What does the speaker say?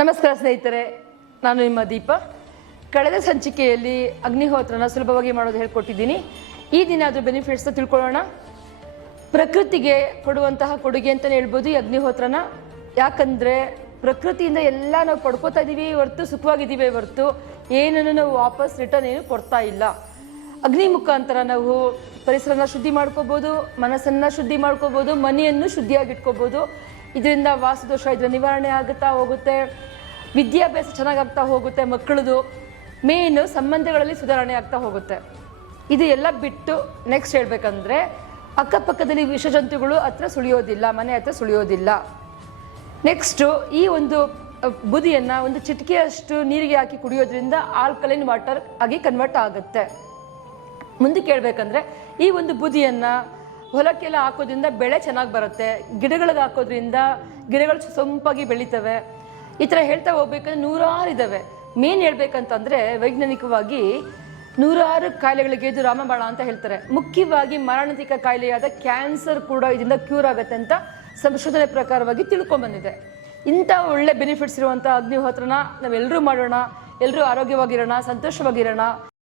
ನಮಸ್ಕಾರ ಸ್ನೇಹಿತರೆ, ನಾನು ನಿಮ್ಮ ದೀಪ. ಕಳೆದ ಸಂಚಿಕೆಯಲ್ಲಿ ಅಗ್ನಿಹೋತ್ರನ ಸುಲಭವಾಗಿ ಮಾಡೋದು ಹೇಳ್ಕೊಟ್ಟಿದ್ದೀನಿ. ಈ ದಿನ ಅದರ ಬೆನಿಫಿಟ್ಸ್ನ ತಿಳ್ಕೊಳ್ಳೋಣ. ಪ್ರಕೃತಿಗೆ ಕೊಡುವಂತಹ ಕೊಡುಗೆ ಅಂತಲೇ ಹೇಳ್ಬೋದು ಈ ಅಗ್ನಿಹೋತ್ರನ. ಯಾಕಂದರೆ ಪ್ರಕೃತಿಯಿಂದ ಎಲ್ಲ ನಾವು ಪಡ್ಕೋತಾ ಇದ್ದೀವಿ ಹೊರತು ಸುಖವಾಗಿದ್ದೀವಿ ಹೊರತು ಏನನ್ನು ನಾವು ವಾಪಸ್ ರಿಟರ್ನ್ ಏನು ಕೊಡ್ತಾ ಇಲ್ಲ. ಅಗ್ನಿ ಮುಖಾಂತರ ನಾವು ಪರಿಸರನ ಶುದ್ಧಿ ಮಾಡ್ಕೋಬೋದು, ಮನಸ್ಸನ್ನು ಶುದ್ಧಿ ಮಾಡ್ಕೋಬೋದು, ಮನೆಯನ್ನು ಶುದ್ಧಿಯಾಗಿಟ್ಕೋಬೋದು. ಇದರಿಂದ ವಾಸುದೋಷ ಇದರ ನಿವಾರಣೆ ಆಗುತ್ತಾ ಹೋಗುತ್ತೆ, ವಿದ್ಯಾಭ್ಯಾಸ ಚೆನ್ನಾಗಾಗ್ತಾ ಹೋಗುತ್ತೆ ಮಕ್ಕಳದು ಮೇನ್ ಸಂಬಂಧಗಳಲ್ಲಿ ಸುಧಾರಣೆ ಆಗ್ತಾ ಹೋಗುತ್ತೆ. ಇದು ಎಲ್ಲ ಬಿಟ್ಟು ನೆಕ್ಸ್ಟ್ ಹೇಳಬೇಕಂದ್ರೆ, ಅಕ್ಕಪಕ್ಕದಲ್ಲಿ ವಿಷಜಂತುಗಳು ಹತ್ರ ಸುಳಿಯೋದಿಲ್ಲ, ಮನೆ ಹತ್ರ ಸುಳಿಯೋದಿಲ್ಲ. ನೆಕ್ಸ್ಟು ಈ ಒಂದು ಬುದಿಯನ್ನು ಒಂದು ಚಿಟಿಕೆಯಷ್ಟು ನೀರಿಗೆ ಹಾಕಿ ಕುಡಿಯೋದ್ರಿಂದ ಆಲ್ಕಲೈನ್ ವಾಟರ್ ಆಗಿ ಕನ್ವರ್ಟ್ ಆಗುತ್ತೆ. ಮುಂದಕ್ಕೆ ಹೇಳ್ಬೇಕಂದ್ರೆ ಈ ಒಂದು ಬೂದಿಯನ್ನ ಹೊಲಕ್ಕೆಲ್ಲ ಹಾಕೋದ್ರಿಂದ ಬೆಳೆ ಚೆನ್ನಾಗಿ ಬರುತ್ತೆ. ಗಿಡಗಳಿಗೆ ಹಾಕೋದ್ರಿಂದ ಗಿಡಗಳು ಸೊಂಪಾಗಿ ಬೆಳೀತವೆ. ಈ ಥರ ಹೇಳ್ತಾ ಹೋಗ್ಬೇಕಂದ್ರೆ ನೂರಾರು ಇದ್ದಾವೆ ಮೇನ್ ಹೇಳ್ಬೇಕಂತಂದ್ರೆ ವೈಜ್ಞಾನಿಕವಾಗಿ ನೂರಾರು ಕಾಯಿಲೆಗಳಿಗೆ ಇದು ರಾಮಬಾಣ ಅಂತ ಹೇಳ್ತಾರೆ. ಮುಖ್ಯವಾಗಿ ಮಾರಣಾಂತಿಕ ಕಾಯಿಲೆಯಾದ ಕ್ಯಾನ್ಸರ್ ಕೂಡ ಇದರಿಂದ ಕ್ಯೂರ್ ಆಗುತ್ತೆ ಅಂತ ಸಂಶೋಧನೆ ಪ್ರಕಾರವಾಗಿ ತಿಳ್ಕೊಂಬಂದಿದೆ. ಇಂಥ ಒಳ್ಳೆ ಬೆನಿಫಿಟ್ಸ್ ಇರುವಂಥ ಅಗ್ನಿಹೋತ್ರನ ನಾವೆಲ್ಲರೂ ಮಾಡೋಣ ಎಲ್ಲರೂ ಆರೋಗ್ಯವಾಗಿರೋಣ, ಸಂತೋಷವಾಗಿರೋಣ.